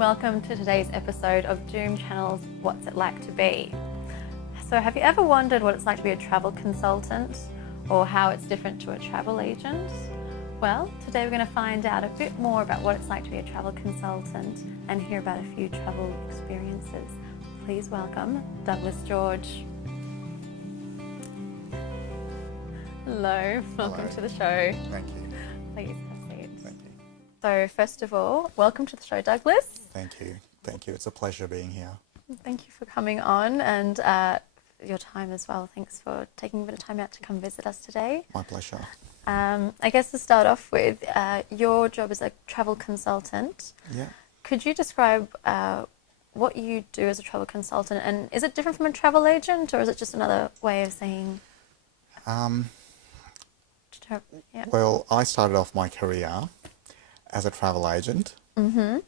welcome to today's episode of Dhoom Channel's What's It Like to Be. So have you ever wondered what it's like to be a travel consultant or how it's different to a travel agent? Well, today we're going to find out a bit more about what it's like to be a travel consultant and hear about a few travel experiences. Please welcome Douglas George. Hello, welcome to the show. Thank you. Please have a seat. Thank you. So first of all, welcome to the show, Douglas. Thank you. Thank you. It's a pleasure being here. Thank you for coming on and your time as well. Thanks for taking a bit of time out to come visit us today. My pleasure. I guess to start off with, your job as a travel consultant. Yeah. Could you describe what you do as a travel consultant, and is it different from a travel agent, or is it just another way of saying? Yeah. Well, I started off my career as a travel agent. Mm-hmm.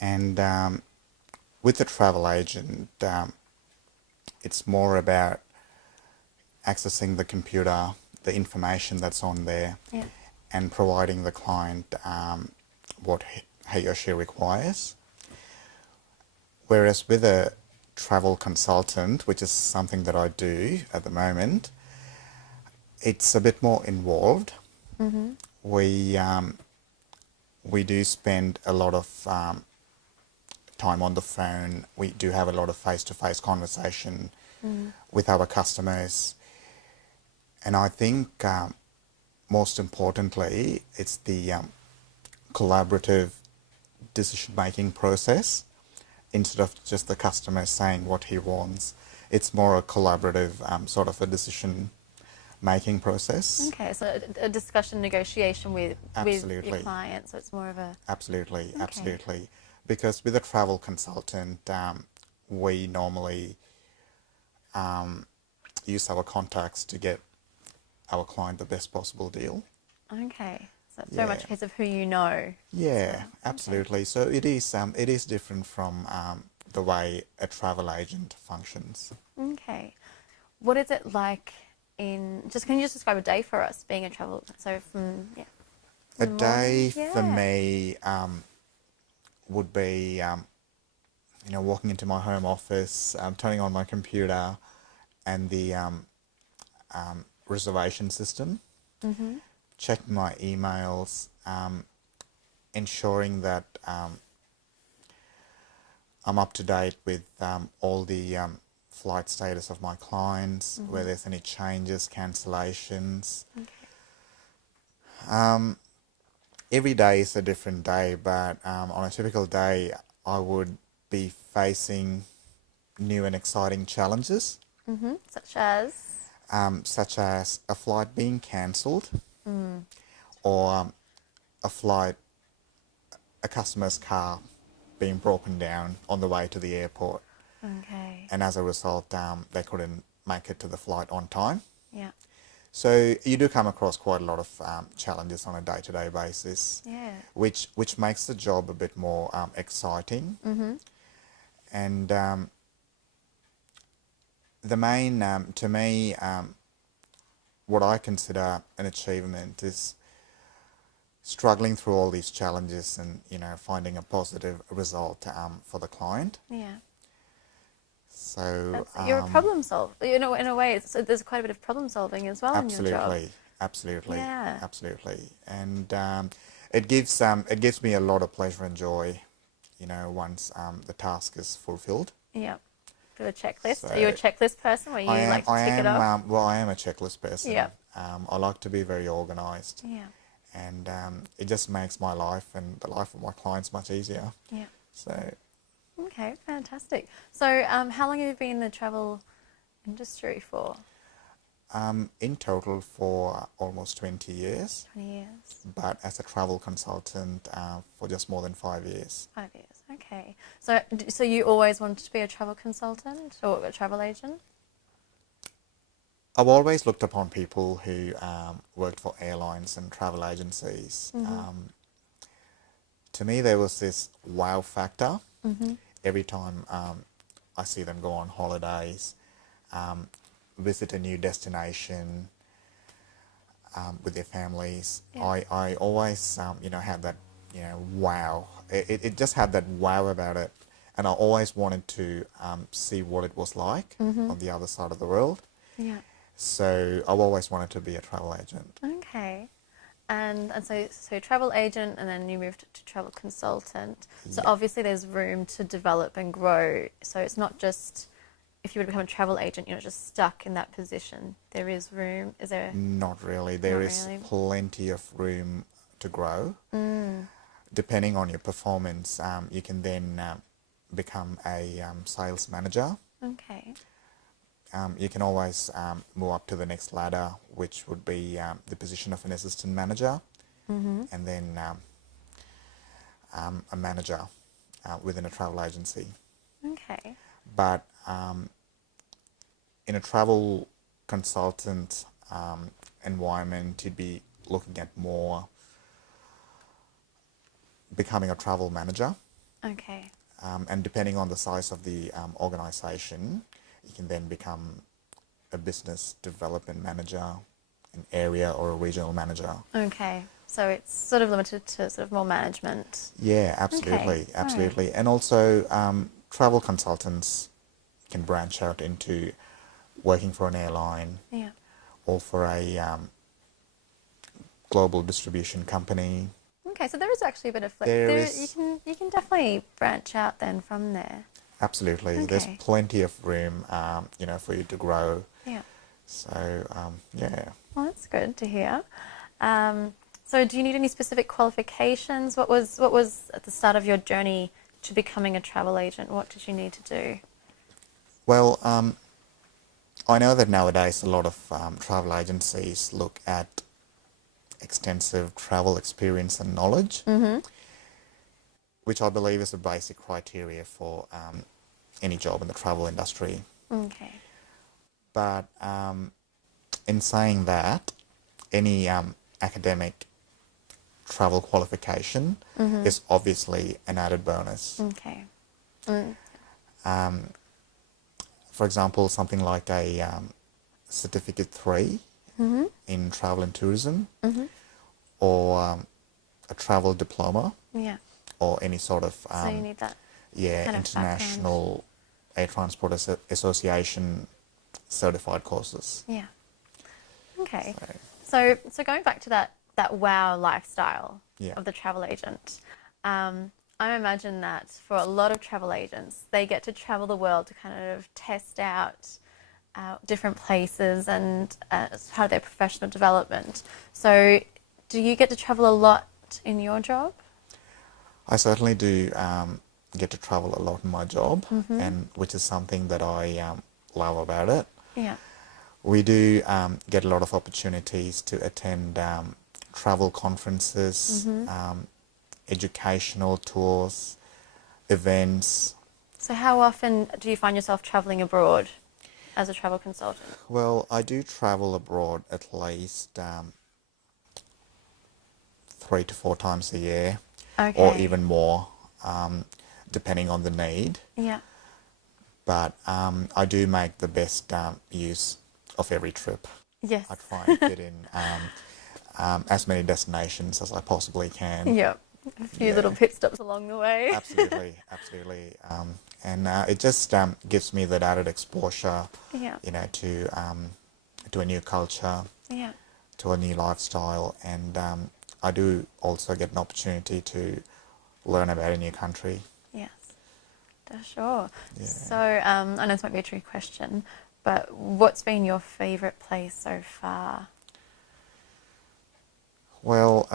And with the travel agent, it's more about accessing the computer, the information that's on there, Yeah. and providing the client what he or she requires. Whereas with a travel consultant, which is something that I do at the moment, it's a bit more involved. Mm-hmm. We do spend a lot of time on the phone. We do have a lot of face-to-face conversation with our customers. And I think most importantly, it's the collaborative decision-making process. Instead of just the customer saying what he wants, it's more a collaborative sort of a decision-making process. Okay, so a discussion, negotiation with your Absolutely. client, so it's more of a... Absolutely, Okay. absolutely. Because with a travel consultant, we normally use our contacts to get our client the best possible deal. Okay, so it's very much a Yeah. case of who you know. Yeah, absolutely. So it is different from the way a travel agent functions. Okay. What is it like can you just describe a day for us being a travel, so from, yeah. A from day morning? for Yeah. me would be, walking into my home office, turning on my computer and the reservation system, Mm-hmm. checking my emails, ensuring that I'm up to date with all the flight status of my clients, where there's any changes, cancellations. Okay. Every day is a different day, but on a typical day, I would be facing new and exciting challenges, Mm-hmm. such as a flight being cancelled, or a customer's car being broken down on the way to the airport, Okay. and as a result, they couldn't make it to the flight on time. Yeah. So you do come across quite a lot of challenges on a day-to-day basis, Yeah. which makes the job a bit more exciting. Mm-hmm. And the main, to me, what I consider an achievement is struggling through all these challenges and finding a positive result for the client. Yeah. So You're a problem solver. In a way, there's quite a bit of problem solving as well in your job. Absolutely, Yeah. absolutely, and it gives me a lot of pleasure and joy, once the task is fulfilled. Yeah. For the checklist. So Are you a checklist person where you like to tick it off? Well, I am a checklist person. Yeah. I like to be very organised, Yeah. and it just makes my life and the life of my clients much easier. Yeah. So Okay, fantastic. So, how long have you been in the travel industry for? in total for almost 20 years, 20 years. but as a travel consultant for just more than 5 years. 5 years. Okay. So you always wanted to be a travel consultant or a travel agent? I've always looked upon people who worked for airlines and travel agencies. To me, there was this wow factor. Every time I see them go on holidays, visit a new destination with their families, Yeah. I always had that wow. It just had that wow about it. And I always wanted to see what it was like on the other side of the world. Yeah. So I've always wanted to be a travel agent. Okay. And so travel agent, and then you moved to travel consultant. So Yeah. obviously there's room to develop and grow. So it's not just if you were to become a travel agent, you're not just stuck in that position. There is room. Is there? Not really. There Not is really. plenty of room to grow. Depending on your performance, you can then become a sales manager. Okay. You can always move up to the next ladder, which would be the position of an assistant manager, and then a manager within a travel agency. Okay. But in a travel consultant environment, you'd be looking at more becoming a travel manager. Okay. And depending on the size of the organization, you can then become a business development manager, an area or a regional manager. Okay. So it's sort of limited to sort of more management. Yeah, absolutely, Okay. absolutely. And also, travel consultants can branch out into working for an airline Yeah. or for a global distribution company. Okay. So there is actually a bit of There there. is- You can definitely branch out then from there. Absolutely, there's Okay. plenty of room, for you to grow. Yeah. So, yeah. Well, that's good to hear. So do you need any specific qualifications? What was at the start of your journey to becoming a travel agent? What did you need to do? Well, I know that nowadays a lot of travel agencies look at extensive travel experience and knowledge, which I believe is a basic criteria for any job in the travel industry. Okay. But in saying that, any academic travel qualification is obviously an added bonus. Okay. For example, something like a Certificate 3 in travel and tourism, or a travel diploma, Yeah. or any sort of So you need that kind of International Air Transport Association certified courses. background. Yeah. Okay. So, So going back to that wow lifestyle Yeah. of the travel agent, I imagine that for a lot of travel agents, they get to travel the world to kind of test out different places and as part of their professional development. So do you get to travel a lot in your job? I certainly do get to travel a lot in my job, and which is something that I love about it. Yeah. We do get a lot of opportunities to attend travel conferences, educational tours, events. So how often do you find yourself traveling abroad as a travel consultant? Well, I do travel abroad at least 3 to 4 times a year, or Okay. even more, depending on the need. Yeah. But I do make the best use of every trip. Yes. I try and fit in as many destinations as I possibly can. Yep. A few little pit stops along the way. Absolutely, absolutely. And it just gives me that added exposure, Yeah. to a new culture, Yeah. to a new lifestyle, and I do also get an opportunity to learn about a new country. Yes. For sure. Yeah. So I know this might be a tricky question, but what's been your favourite place so far? Well,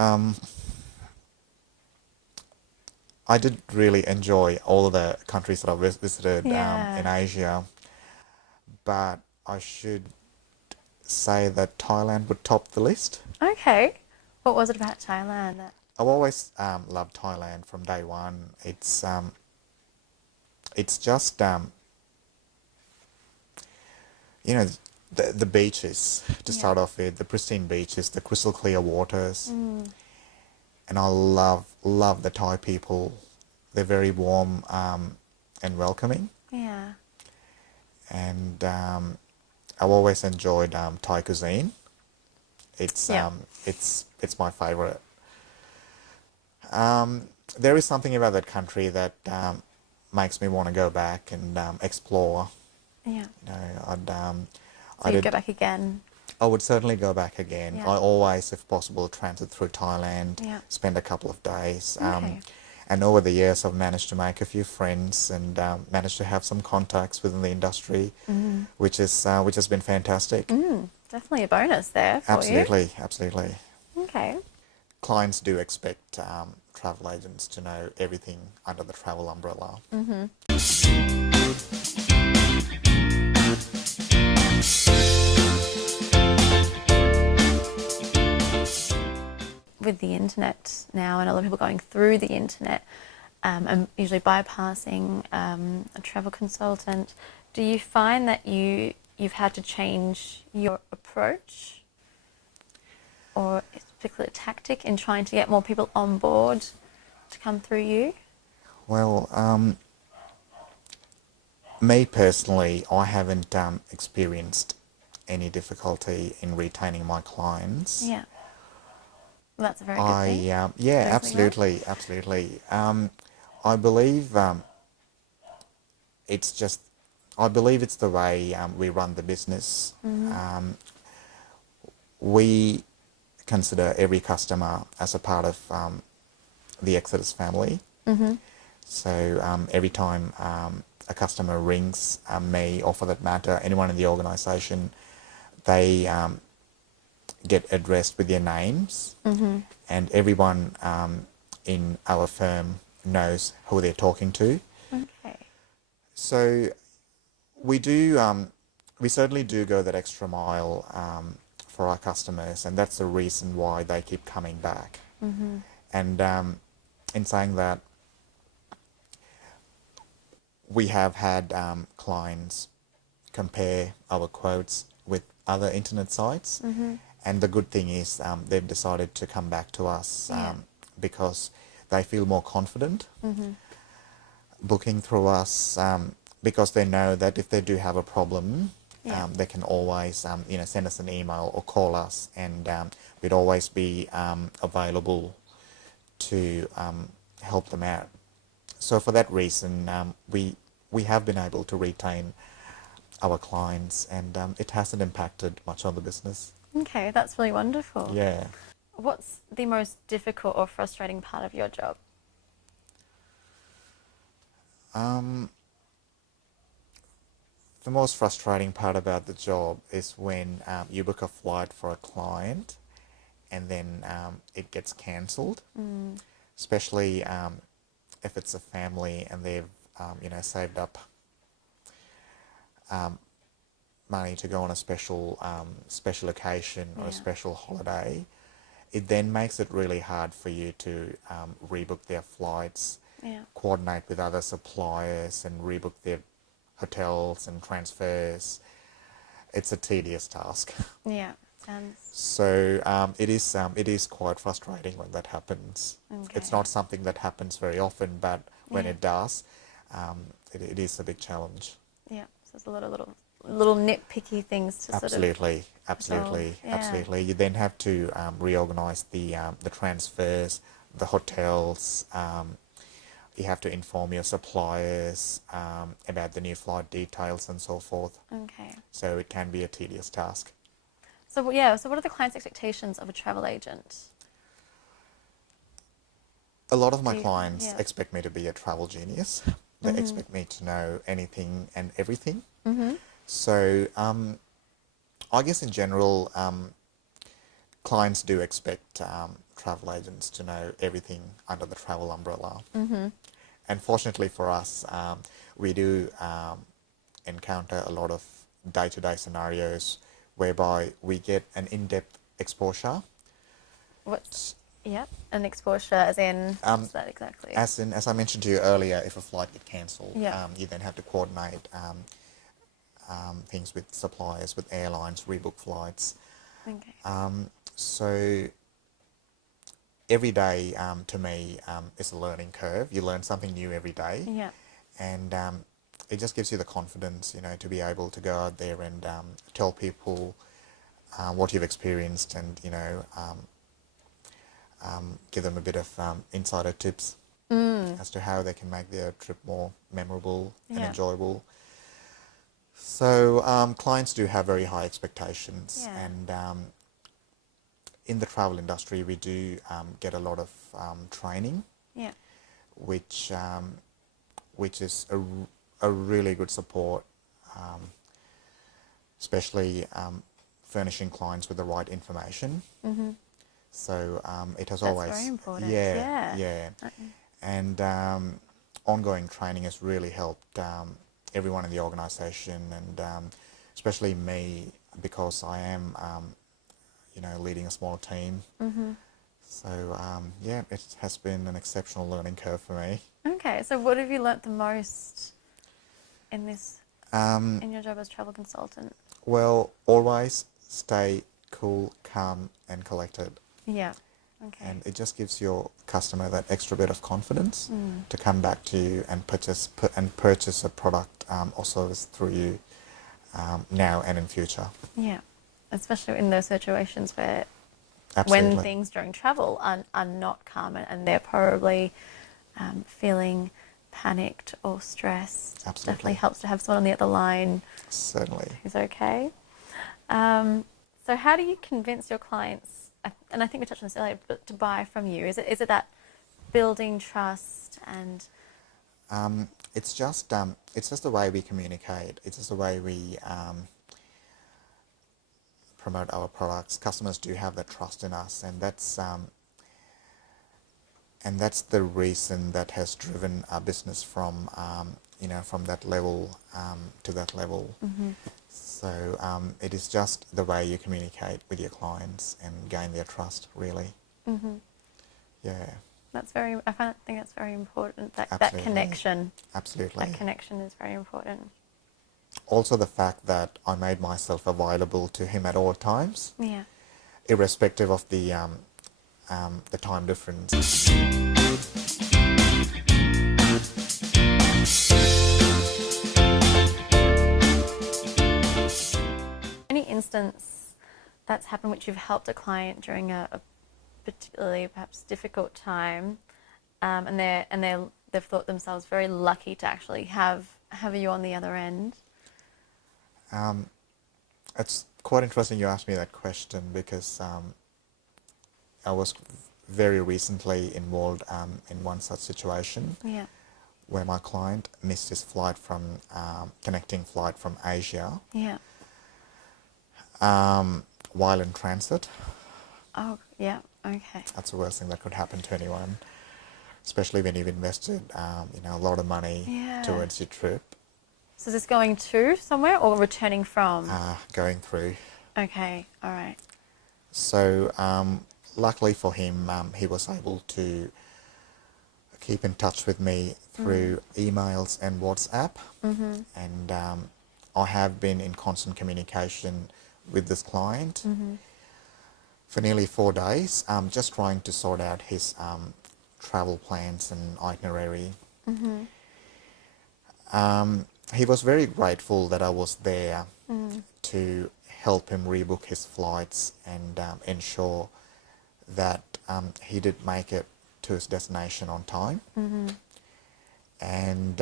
I did really enjoy all of the countries that I visited Yeah. in Asia, but I should say that Thailand would top the list. Okay. What was it about Thailand that? I've always loved Thailand from day one. It's just the beaches to Yeah. start off with, the pristine beaches, the crystal clear waters, and I love the Thai people. They're very warm and welcoming, Yeah. and I've always enjoyed Thai cuisine. It's Yeah. it's my favorite. There is something about that country that makes me want to go back and explore. Yeah. You know, So you'd go back again? I would certainly go back again. Yeah. I always, if possible, transit through Thailand, Yeah. spend a couple of days. Okay. And over the years, I've managed to make a few friends and managed to have some contacts within the industry, which has been fantastic. Definitely a bonus there for Absolutely, absolutely. you. Okay. Clients do expect travel agents to know everything under the travel umbrella. With the internet now and a lot of people going through the internet and usually bypassing a travel consultant, do you find that you've had to change your approach or a particular tactic in trying to get more people on board to come through you? Well, me personally, I haven't experienced any difficulty in retaining my clients. Yeah. Well, that's a very good thing. Yeah, Personally, absolutely. I believe it's just, I believe it's the way we run the business. We consider every customer as a part of the Exodus family. So every time a customer rings me, or for that matter, anyone in the organisation, they get addressed with their names, and everyone in our firm knows who they're talking to. Okay. So we certainly do go that extra mile for our customers, and that's the reason why they keep coming back. And in saying that, we have had clients compare our quotes with other internet sites, and the good thing is they've decided to come back to us because they feel more confident booking through us, because they know that if they do have a problem, they can always send us an email or call us, and we'd always be available to help them out. So for that reason, we have been able to retain our clients, and it hasn't impacted much on the business. Okay, that's really wonderful. Yeah. What's the most difficult or frustrating part of your job? The most frustrating part about the job is when you book a flight for a client and then it gets cancelled, especially if it's a family and they've saved up money to go on a special occasion or a special holiday. It then makes it really hard for you to rebook their flights, coordinate with other suppliers and rebook their hotels and transfers. It's a tedious task. Yeah. So it is quite frustrating when that happens. Okay. It's not something that happens very often, but when it does, it is a big challenge. Yeah, so there's a lot of little nitpicky things to Absolutely. You then have to reorganise the transfers, the hotels. You have to inform your suppliers about the new flight details and so forth. Okay. So it can be a tedious task. So what are the client's expectations of a travel agent? A lot of my clients expect me to be a travel genius. They Mm-hmm. expect me to know anything and everything. Mm-hmm. So I guess in general, clients do expect travel agents to know everything under the travel umbrella. Mm-hmm. And fortunately for us, we do encounter a lot of day-to-day scenarios whereby we get an in-depth exposure. An exposure as in, what's that exactly? As I mentioned to you earlier, if a flight gets cancelled, you then have to coordinate things with suppliers, with airlines, rebook flights. Okay. So every day to me is a learning curve. You learn something new every day. Yeah. And it just gives you the confidence, to be able to go out there and tell people what you've experienced and, give them a bit of insider tips as to how they can make their trip more memorable and Yeah. enjoyable. So clients do have very high expectations, Yeah. and in the travel industry, we do get a lot of training, Yeah. which is a really good support, especially furnishing clients with the right information. Mm-hmm. So it has That's always, very important. yeah, Yeah. and ongoing training has really helped everyone in the organisation, and especially me, because I am, leading a small team. Mm-hmm. So yeah, it has been an exceptional learning curve for me. Okay, so what have you learnt the most in this, in your job as travel consultant? Well, always stay cool, calm, and collected. Yeah. Okay. And it just gives your customer that extra bit of confidence to come back to you and purchase a product or service through you now and in future. Yeah. Especially in those situations where Absolutely. when things during travel are not calm and they're probably feeling panicked or stressed. Absolutely. Definitely helps to have someone on the other line Certainly. who's okay. So how do you convince your clients, and I think we touched on this earlier, but to buy from you? Is it that building trust and... It's just the way we communicate. It's just the way we promote our products. Customers do have that trust in us, and that's the reason that has driven our business from from that level to that level. Mm-hmm. So it is just the way you communicate with your clients and gain their trust, really. Mm-hmm. Yeah. I think that's very important, that Absolutely. connection. Absolutely. That connection is very important. Also the fact that I made myself available to him at all times, Yeah. irrespective of the time difference. Any instance that's happened which you've helped a client during a particularly perhaps difficult time, and they've thought themselves very lucky to actually have you on the other end? It's quite interesting you asked me that question, because I was very recently involved in one such situation. Yeah. Where my client missed his flight from connecting flight from Asia Yeah. while in transit. Oh, yeah. Okay. That's the worst thing that could happen to anyone, especially when you've invested a lot of money Yeah. towards your trip. So is this going to somewhere or returning from? Going through. Okay. All right. So luckily for him, he was able to keep in touch with me through emails and WhatsApp. Mm-hmm. And I have been in constant communication with this client for nearly 4 days, just trying to sort out his travel plans and itinerary. Mm-hmm. He was very grateful that I was there to help him rebook his flights and ensure that he did make it to his destination on time. Mm-hmm. And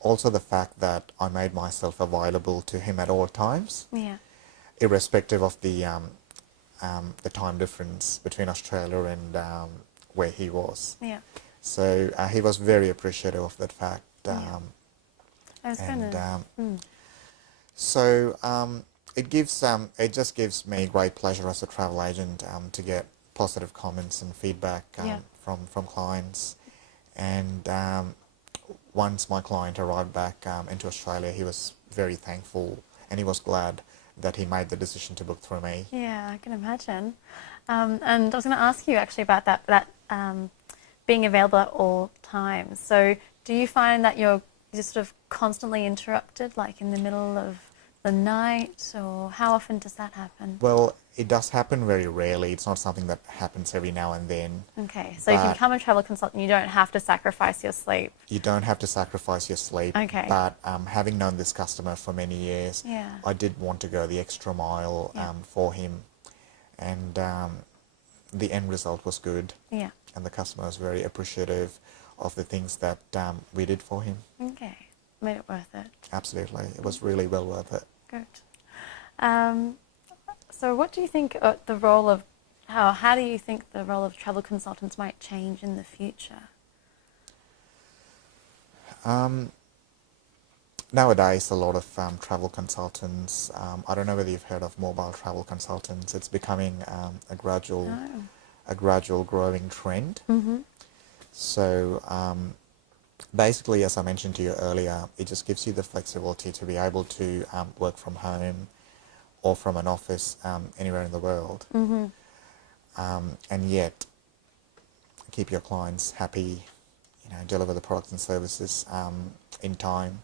also the fact that I made myself available to him at all times, Yeah. irrespective of the time difference between Australia and where he was. Yeah. So he was very appreciative of that fact. I was And gonna. so it just gives me great pleasure as a travel agent to get positive comments and feedback from clients. And once my client arrived back into Australia, he was very thankful, and he was glad that he made the decision to book through me. Yeah, I can imagine. And I was going to ask you actually about that being available at all times. So do you find that you're just sort of constantly interrupted, like in the middle of the night, or how often does that happen? Well, it does happen very rarely. It's not something that happens every now and then. Okay, so if you become a travel consultant, you don't have to sacrifice your sleep. You don't have to sacrifice your sleep. Okay. But having known this customer for many years, Yeah. I did want to go the extra mile for him. And the end result was good. Yeah. And the customer was very appreciative of the things that we did for him. Okay. Made it worth it. Absolutely. It was really well worth it. Good. So what do you think the role of, how do you think the role of travel consultants might change in the future? Nowadays, a lot of travel consultants, I don't know whether you've heard of mobile travel consultants. It's becoming a gradual growing trend. Mm-hmm. So basically, as I mentioned to you earlier, it just gives you the flexibility to be able to work from home or from an office anywhere in the world, Mm-hmm. and yet keep your clients happy, deliver the products and services in time.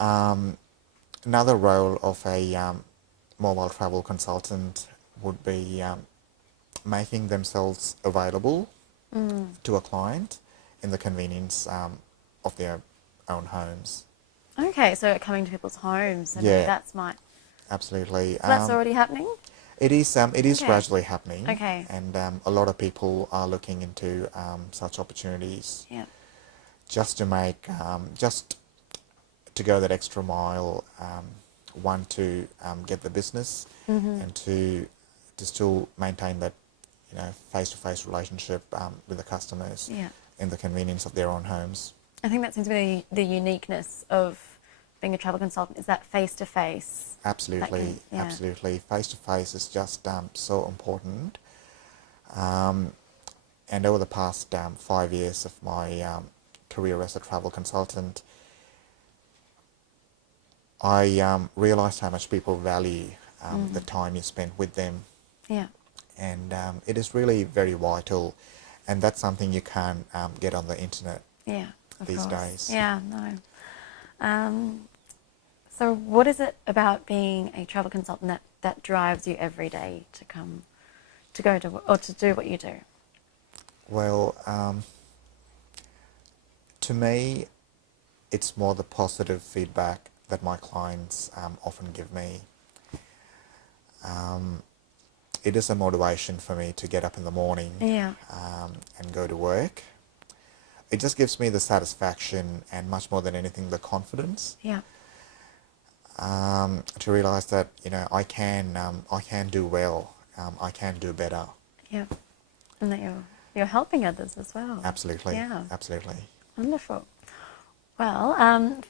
Another role of a mobile travel consultant would be making themselves available to a client in the convenience of their own homes. Okay, so coming to people's homes, and Yeah. that's might. Absolutely. So that's already happening? It is Okay. gradually happening. Okay. And a lot of people are looking into such opportunities Yeah. just to make, just to go that extra mile, one, to get the business, Mm-hmm. and to still maintain that, face-to-face relationship with the customers Yeah. in the convenience of their own homes. I think that seems to be the uniqueness of being a travel consultant, is that face-to-face. Absolutely, yeah. absolutely. Face-to-face is just so important. And over the past 5 years of my career as a travel consultant, I realised how much people value the time you spend with them. Yeah. And it is really very vital, and that's something you can't get on the internet Yeah. Of these course. days. Yeah, no. So what is it about being a travel consultant that drives you every day to go to, or to do what you do? Well, to me, it's more the positive feedback that my clients often give me. It is a motivation for me to get up in the morning Yeah. and go to work. It just gives me the satisfaction, and much more than anything, the confidence Yeah. to realise that I can do well, I can do better. Yeah. And that you're helping others as well. Absolutely. Yeah. Absolutely. Wonderful. Well,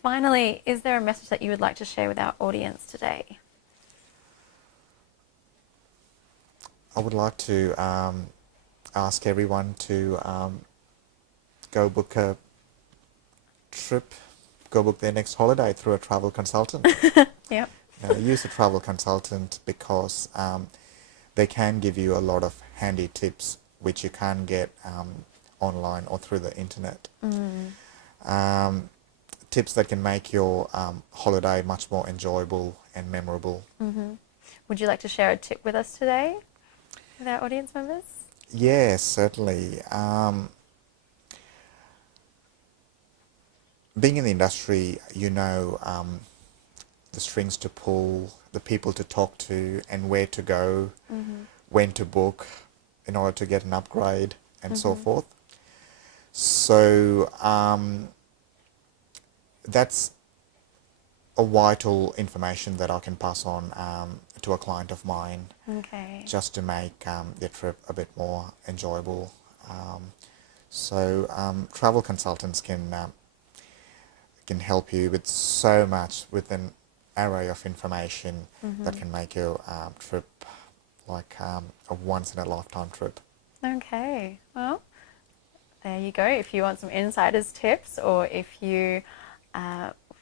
finally, is there a message that you would like to share with our audience today? I would like to ask everyone to go book a trip, go book their next holiday through a travel consultant. Yeah. Use a travel consultant because they can give you a lot of handy tips which you can't get online or through the internet. Tips that can make your holiday much more enjoyable and memorable. Mm-hmm. Would you like to share a tip with us today, with our audience members? Yes, certainly. Being in the industry, the strings to pull, the people to talk to, and where to go, when to book in order to get an upgrade, and so forth. So that's a vital information that I can pass on to a client of mine, Okay. just to make their trip a bit more enjoyable. Travel consultants can help you with so much, with an array of information that can make your trip like a once-in-a-lifetime trip. Okay. Well, there you go. If you want some insider's tips, or if you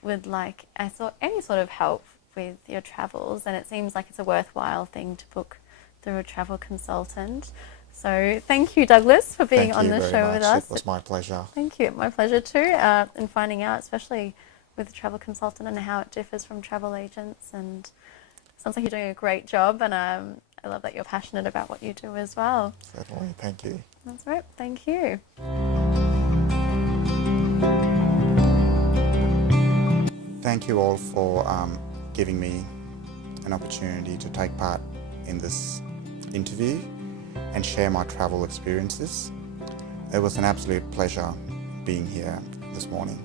would like any sort of help with your travels, then it seems like it's a worthwhile thing to book through a travel consultant. So thank you, Douglas, for being on the show with us. It was my pleasure. Thank you. My pleasure too. And finding out, especially with a travel consultant, and how it differs from travel agents. And it sounds like you're doing a great job, and I love that you're passionate about what you do as well. Certainly. Thank you. That's right. Thank you. Thank you all for giving me an opportunity to take part in this interview. and share my travel experiences. It was an absolute pleasure being here this morning.